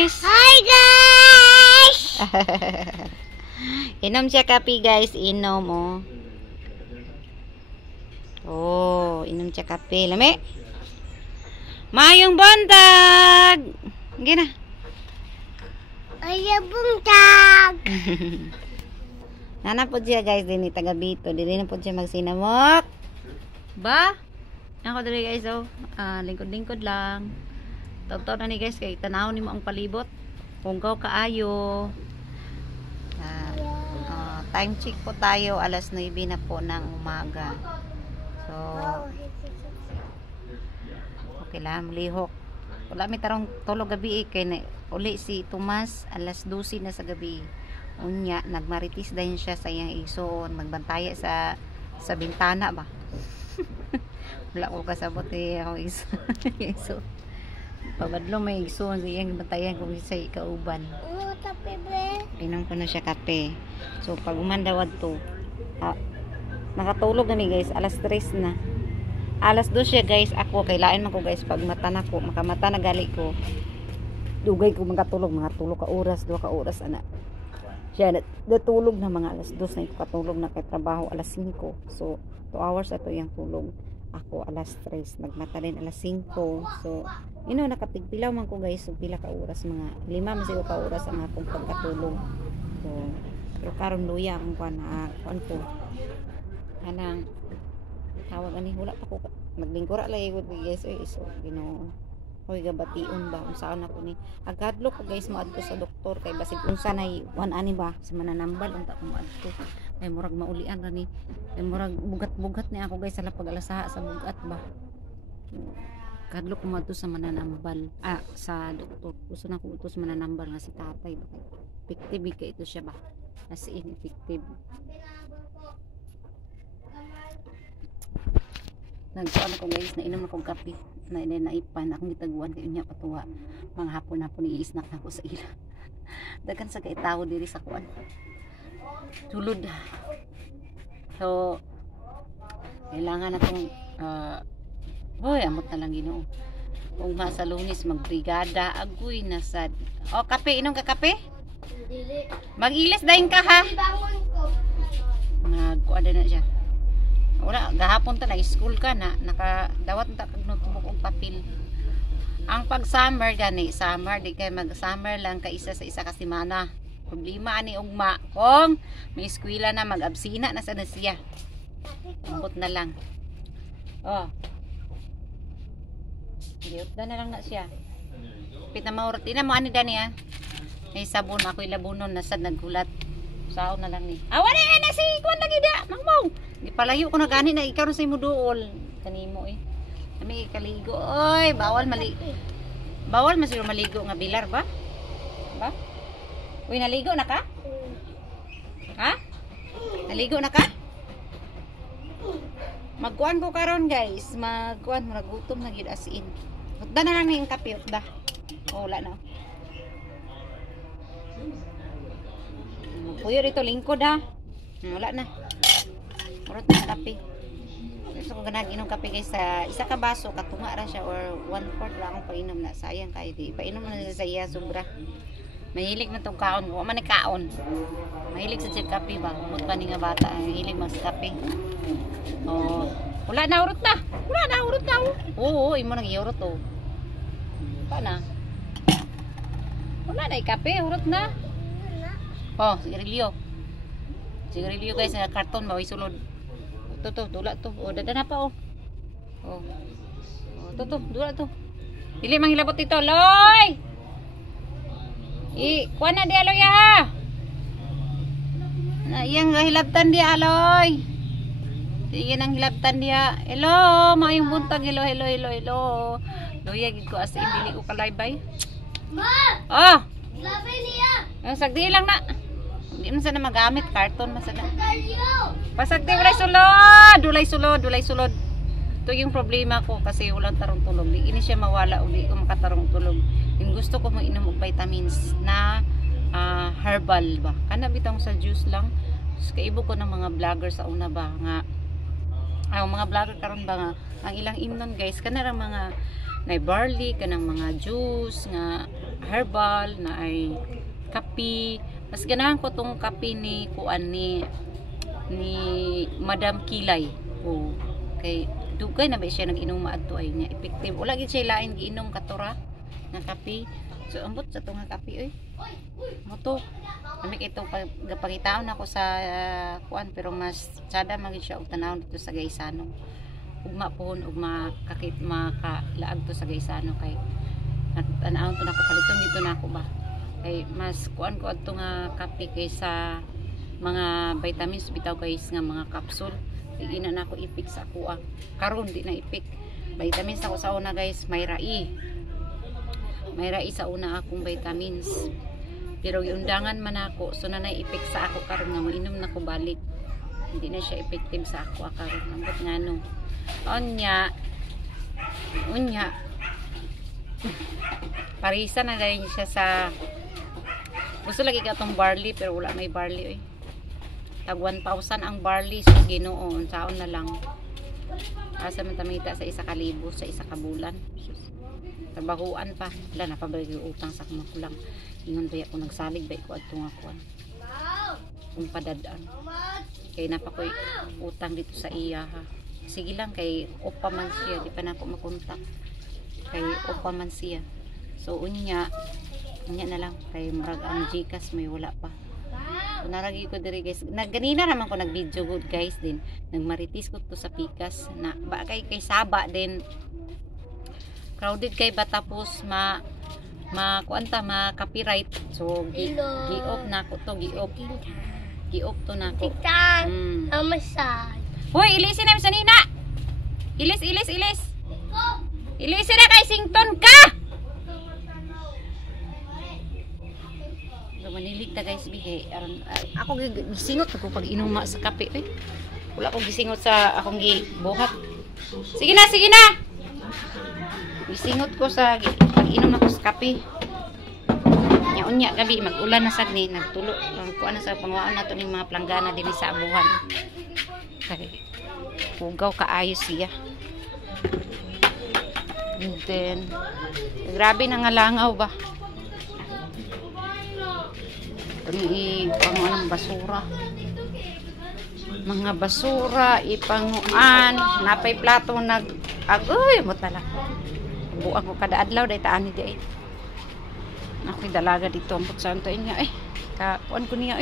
guys! Hi guys! Inom siya kape guys. Inom oh. Oh, inom siya kape. Lami? Mayong buntag! Gina. Ay, buntag! Nana po siya guys. Dini taga Bito. Dili na po siya magsinamok. Ba? Ako dali guys oh. Lingkod-lingkod lang. Taw-taw na ni guys kay tanaw ni mo ang palibot. Punggaw kaayo. Time check po tayo. Alas 9 na po ng umaga. So okay lang, lihok. Wala may tarong tulog gabi kay na uli si Tomas alas 12 na sa gabi. Unya nagmaritis din siya sa iyang igsoon, magbantaya sa bintana ba. Wala ko kasabot eh ako igsoon. Pabadlo may igsoon sa iyang bantayan kung sa ikauban. Kape be. Inom ko na siya kape. So pag umandawad to, nakatulog na ni guys, alas 3 na. Alas 2 siya guys, ako kailain man ko guys pag mata na ko, makamata na gali ko. Dugay ko makatulog mga 3 ka oras, 2 ka oras ana. Siya natulog na mga alas 2 na katulog na kay trabaho alas 5. So 2 hours ato yang tulog. Ako alas 3, nagmata din alas 5. So nakatigpilaw man ko guys, so pila ka oras, mga 5 masig ka oras ang akong pagkatulog. So pero karon luya akong kuan ko. Anang tawag ani wala pa ko naglingkura lay gud guys so koy gabation ba unsaon ako ni agadlo ko guys moadto sa doktor kay basig unsa nay wan ani ba sa mananambal unta ko moadto kay murag maulian ra ni kay murag bugat-bugat ni ako guys sa pag-alasaha sa bugat ba kadlo ko moadto sa mananambal sa doktor gusto na ko utos mananambal nga si tatay ba effective kay ito siya ba as in effective. Nagkuhan ako guys, nainom akong kape naipan akong gitaguan kayo niya patuwa mga hapon i-snack na ako sa ila dagan sa kaitawo diri sa kuan tulod. So kailangan natong amot na lang Ginoo kung sa Lunes magbrigada agoy nasad. Kape, inom ka kape? Mag-ilis dahin ka ha. Nagkuan na siya. Wala, gahapon ta nag-school ka na nakadawat ta kag notebook og papel. Ang pag summer gani, summer di kay mag-summer lang ka isa sa isa ka semana. Problema ani ugma kung may eskwela na mag-absina na sa siya. Ambot na lang. Diyot na lang na siya. Pita maurot ina mo ani dani ha. May sabon ako ilabunon nasad naggulat. Sao na lang ni. Wala na si kuan lagi dia, mangmaw. Di palayo ko na gani na ikaw sa imo duol kanimo kami kaligo oy bawal masiro maligo nga bilar ba uy naligo na ka naligo na ka magkuan ko karon guys magkuan mo nagutom na gid as in utda na lang ni ang kape utda wala na puyo dito lingkod ha wala na urot na kape. Gusto ko ganag inom kape guys sa isa ka baso katunga ra siya or 1/4 lang akong painom na sayang kay di painom na sa iya sobra. Mahilig man tong kaon ko man ni kaon. Mahilig sa kape ba umot pa ni nga bata mahilig mas kape. Wala na urot na. Oo imo nang iurot Pana. Wala na kape urot na. Sigarilyo guys na karton baway sulod. Dula to. Dada na pa dula to. Dili mang hilabot ito, Loy. Kuha na di Aloy ha. Iyang hilabtan di Aloy. Sige nang hilabtan dia. Hello, maayong buntag hello. Loy gid ko as dili ko kalaybay. Labay niya. Sagdi lang na. Hindi mo sana magamit karton masada. Pasagti walay sulod. Ito yung problema ko kasi walang tarong tulog. Di ini siya mawala uli ko makatarong tulog. Yung gusto ko mo inom og vitamins na herbal ba. Kana bitang sa juice lang. Kaibo ko ng mga vlogger sa una ba nga mga vlogger karon ba nga ang ilang imnon guys kanang mga na barley kanang mga juice nga herbal na ay kape. Mas ganahan ko tong kape ni kuan ni Madam Kilay. Oh, kay dugay na ba siya nag-inom adto ay nya effective. Wala gid siya lain giinom katura nga kape. So ambot sa to nga kape oy. Moto kami ito pagpangitaon ako sa kuan pero mas tsada magid siya og tanawon dito sa Gaisano. Ugma pohon ug makalaag to sa Gaisano kay tanawon to nako paliton dito nako ba. Kay mas kuan ko adto nga kape kaysa mga vitamins bitaw guys nga mga capsule. Kay ina nako ipik sa kuha. Karon di na ipik. Vitamins ako sa una guys, may rai. May rai sa una akong vitamins. Pero giundangan man ako, so nanay ipik sa ako karon nga mainom na ko balik. Hindi na siya effective sa ako karon. Ambot ngano. Unya. Parisa na dahil siya sa gusto lagi ka tong barley pero wala may barley oy. Tag 1,000 ang barley so Ginoo unsaon na lang. Asa man tamita sa 1,000 sa 1 ka bulan. Trabahuan pa. Wala na pa ba yung utang sa kumakulang. Ingon ba ako nagsalig ba ko adto nga kuan. Kung padadaan. Kay napakoy utang dito sa iya ha. Sige lang kay opa man siya, di pa na ako makontak. Kay opa man siya. So unya na lang kay murag ang Gcash may wala pa. So, naragi ko diri guys. Ganina naman ko nag-video good guys din. Nagmaritis ko to sa Pikas na ba kay Saba din. Crowded kay ba tapos kuanta copyright. So gi-off na ko to, gi-off to na ko. Amasay. Hoy, ilisin na sa nina. Ilis. Ilisin na kay Sington ka. Manilig ta guys bigay ako gisingot ako pag inuma sa kape wala akong gisingot sa akong gibuhat. Sige na gisingot ko sa pag inom ako sa kape unya gabi mag-ulan na sad ni nagtulo kuan na sa pangwaan nato ning mga planggana dinhi sa abuhan kay pugaw kaayo siya. And then grabe na nga langaw ba ipanguan basura mga basura ipanguan napay plato agoy mo tala buang ko kada adlaw day taan ni di ako'y dalaga dito ang putsantoin nga kakuan ko niya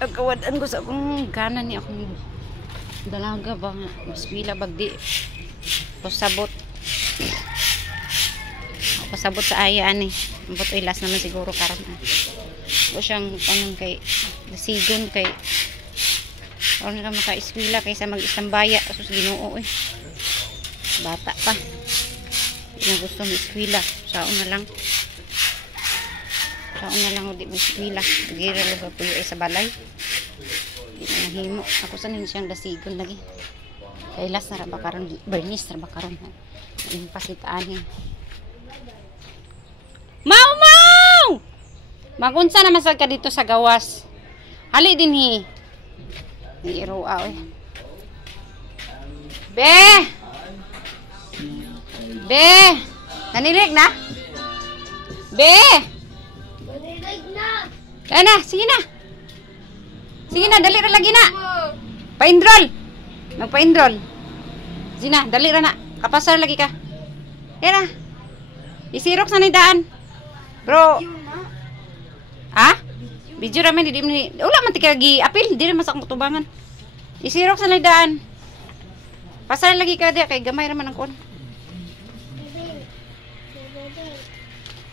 kawadaan ko sa akong ganan ni akong dalaga ba nga mas pila bagdi pasabot sa ayaan ambot ilas naman siguro karon o siyang panong kay nasigon kay o na maka-eskwela kaysa mag-istambaya sus Ginoo bata pa hindi na gusto mag-eskwela saon na lang o di mag-eskwela gira lugar po yung sa balay hindi na nahimo ako sanin siyang dasigon lagi kay last na raba karon bernis raba karon yung pasitaan Mau! Magunsa naman sad ka dito sa gawas. Ali din hi. Iiruaw Be! Nanilig na? Be! Nanilig na! Kaya na, sige na. Sige na, dali ra lagi na. Pa-enroll. Magpa-enroll. Sige na, dali ra na. Kapasar lagi ka. Kaya na. Isirok sa nidaan. Bro. Ha? Video ramen di mo ni. Wala man tika gi apil, di na masak mutubangan. Isirok sa nidaan. Pasal lagi ka dia kay gamay raman ang kon.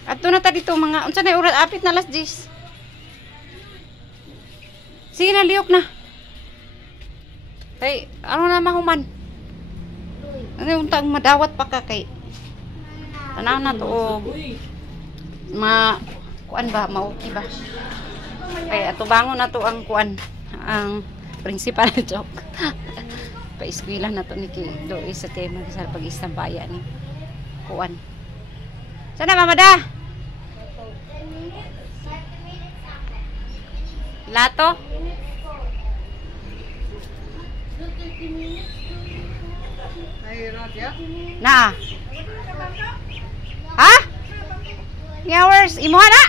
Adto na ta dito mga unsa na oras apit na last 10. Sige na liyok na. Kay ano na mahuman. Ano untang madawat pa ka kay. Tanaw na to kuan ba mauki ba kay atubangon na to ang kuan ang principal joke pa-eskwela na to ni do isa kay magsal pag-istambaya ni kuan sana mamada lato Na. Ha? Hours imo na?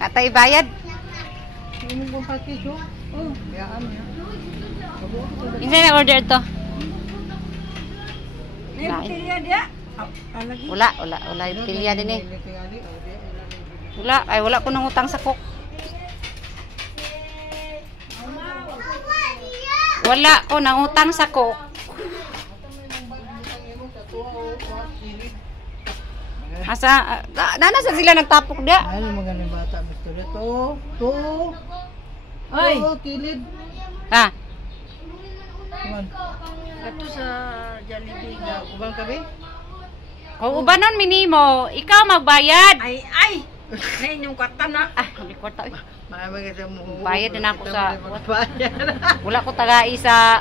Katay bayad. Insa na order to? Wala yung pilya din eh. Wala ko nang utang sa cook. Wala ko nang utang sa cook. Asa, nana sa sila nagtapok dia? Ay, magaling bata gusto dito. Ay, kilid. Ha? Kuman. Ato sa Jollibee na ubang kabe. Kung ubanon minimo, ikaw magbayad. Ay. Ngayon yung kwarta na. Kami kwarta. Bayad din ako sa- bayad. Wala ko tagai sa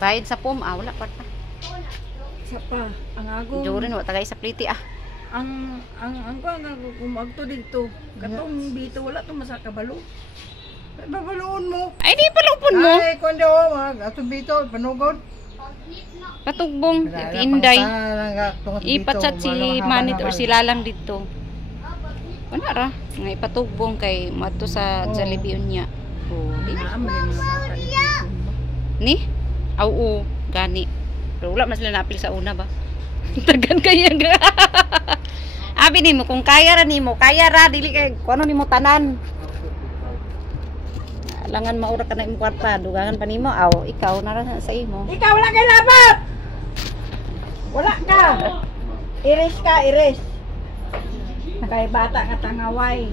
bayad sa PUM. Wala kwarta. Isa pa, ang agong Jorin, wala tagai sa pliti ang kumagto dito. Katong dito wala to masakabalo. Babaloon mo. Ay, di palupon mo. Ay, kundo atong dito panugod. Katugbong, inday. Ipatsat si Manit or si Lalang dito. Wala ra. Nga ipatugbong kay mato sa Jollibee niya. Di ba? Ni? Oo, gani. Pero wala man sila napil sa una ba? Tagan kaya nga. Abi nimo kung kaya ra nimo, kaya ra dili kay kuno nimo tanan. Langan maura ka na imong kwarta, dugangan pa nimo. Ikaw na ra sa imo. Ikaw wala kay labat. Wala ka. Iris ka, iris. Kay bata ka tangaway.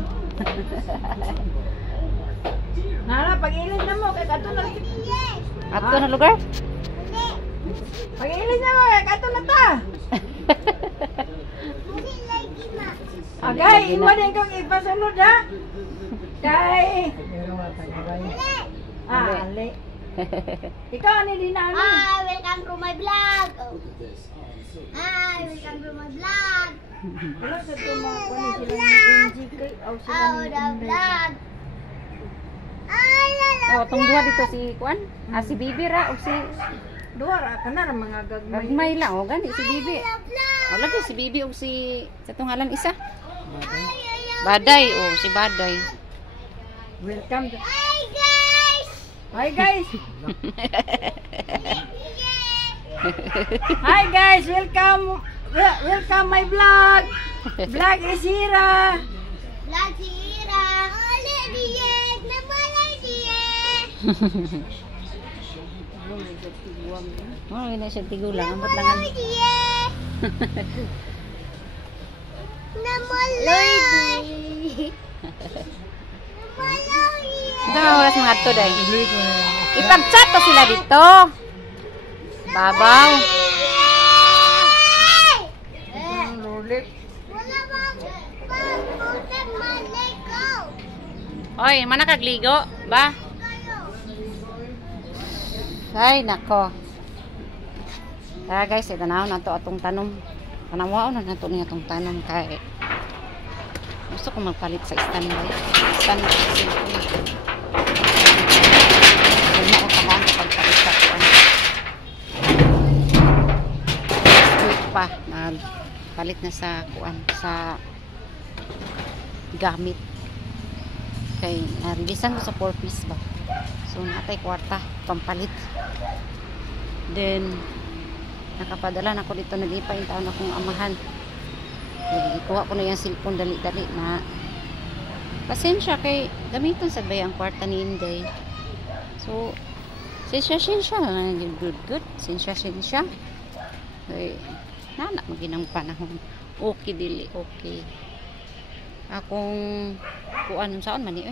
Nara, pag-ilis na mo kay kato na. Ato na lugar? Pag-ilis na mo kay kato na ta. Agay, imo din kong ipasunod ha. Kay ali. Ikaw ani din na ani. Welcome to my vlog. Welcome to my vlog. Wala sa tumo ko ni sila ni NGK o sila Oh, ni the Inday. vlog. Tong duha dito si Kuan, si Bibi ra o si Duha ra ka na mga gagmay. Gagmay lang gani si Bibi. Wala gyud si Bibi og si sa tungalan isa. Baday si Baday. Welcome. Hi guys. Hi guys. Hi guys, welcome. Welcome my vlog. Vlog is Hira. Vlog si Ira. Ole diek, namalay diek. Na siya tigulang, ambot langan. Namalay diek. Namalay. Ito mga oras mga ato day. Ipag-chat to sila dito. Babaw. Wala pag maligo. Oy, mana kagligo ba? Ay, nako. Tara guys, ito na nato atong tanom. Panawaw na nato niya atong tanom kay gusto ko magpalit sa standby. Standby sa cellphone. Huwag na ako tamaan sa pagpalit sa kuwan. Week pa, magpalit na sa kuwan, sa gamit. Kay narigisan ko sa 4-piece ba. So, natay kwarta, pampalit. Then, nakapadala na ako dito, nag-ipa yung taon akong amahan. Ikuha ko na yung cellphone dali-dali na pasensya kay gamitan sa bayang kwarta ni Inday. So, sensya good. Sensya. Kay, nanak maginang panahon. Okay, dili, okay. Akong kuan saan man ni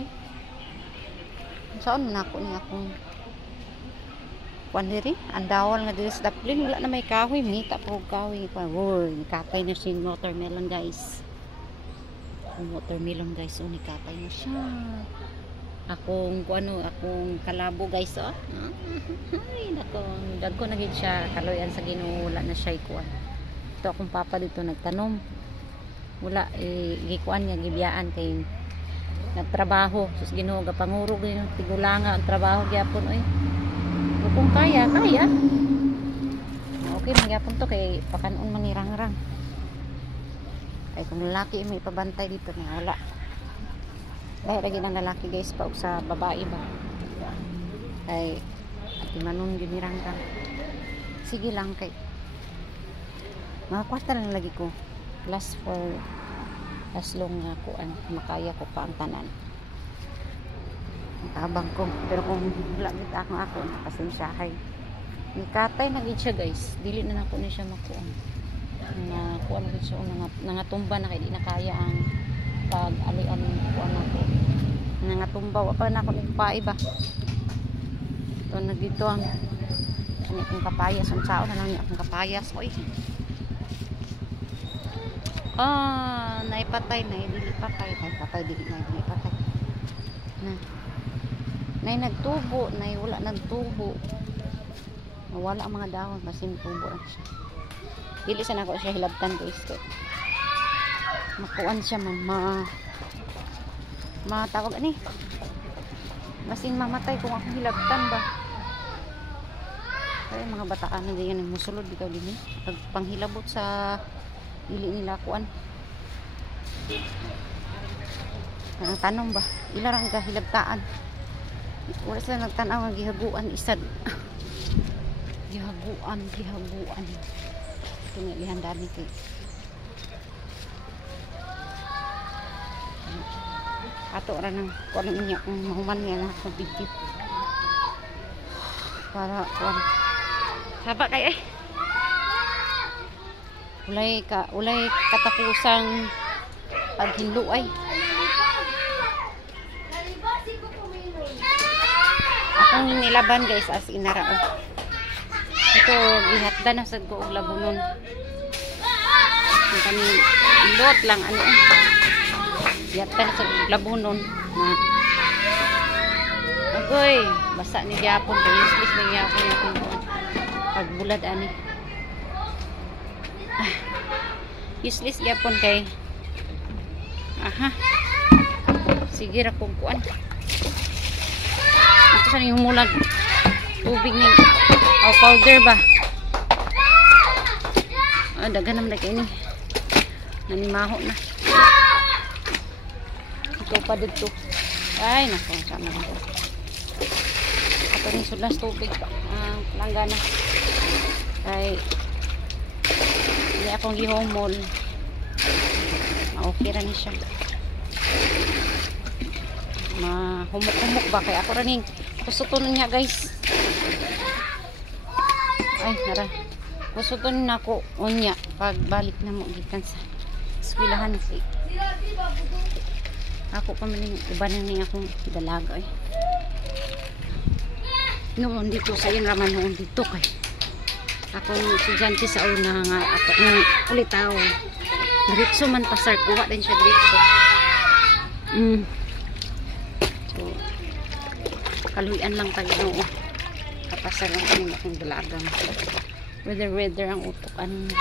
saan man ako ni akong kuan diri andawal nga diri sa daplin wala na may kahoy mita po kahoy pa nikapay na si watermelon guys. Watermelon guys nikapay na siya. Akong akong kalabo guys ay nako dagko na gid siya kaloyan sa Ginoo wala na siya kuan. Ito akong papa dito nagtanom. Wala gikuan nga gibiyaan kay nagtrabaho sus Ginoo gapangurog yung tigulanga ang trabaho gyapon oy. Kung kaya okay man gyapon to kay pakanon man ni rangrang. Ay kung lalaki may pabantay dito na wala. Dahil lagi ng lalaki guys pa sa babae ba. Ay ati manon gyud ni rangrang. Sige lang kay mga kwarta lang lagi ko. Last for as long nga kuan makaya ko pa ang tanan. Tabang ko pero kung wala gid ako pasensyahay. Ni katay na gid siya guys. Dili na nako ni siya makuan. Na kuan gid siya nangatumba na kay di na kaya ang pag alian kuan nako. Nangatumba wa pa na ako ni paiba. To na dito ang ani kong kapayas ang sao na lang akong kapayas oy. Naipatay na dili patay dili na nay nagtubo nay wala nagtubo wala ang mga dahon basin tubo ra siya dili sa nako siya hilabtan guys makuan siya matawag ani basin mamatay kung ako hilabtan ba kaya mga bataan na diyan musulod bitaw dinhi pag panghilabot sa dili nila kuan ang tanong ba ilarang gahilabtaan wala sila nagtanaw ang gihaguan isad gihaguan ito nga lihandaan ni kay ato ra nang kuan niya kung mahuman niya na sa video para kuan haba kay ulay katapusang paghinlo ay akong nilaban guys as inara ito gihatda na sad ko og labunon kami lot lang ano gihatda na sad og labunon na agoy basa ni gyapon useless ni gyapon yung pagbulad ani useless gyapon kay sige ra kung kuan ito sa yung mulag tubig ni powder ba dagan naman na kayo ni nanimaho na ito pa dito ay nako sama ito ito ni sulas tubig langgana kay hindi akong gihomol okay ra ni siya mahumok-humok ba kaya ako raning kusutunan niya guys ay nara kusutunan na ako unya pagbalik na mo gikan sa eskwelahan si ako pa man iban na niya akong dalaga noon dito sa yung raman noon dito kay akong estudyante sa una nga ako ng ulitaw diretso man pasar kuha din siya diretso so kaluyan lang tayo kapasar lang kami akong dalagang weather ang utok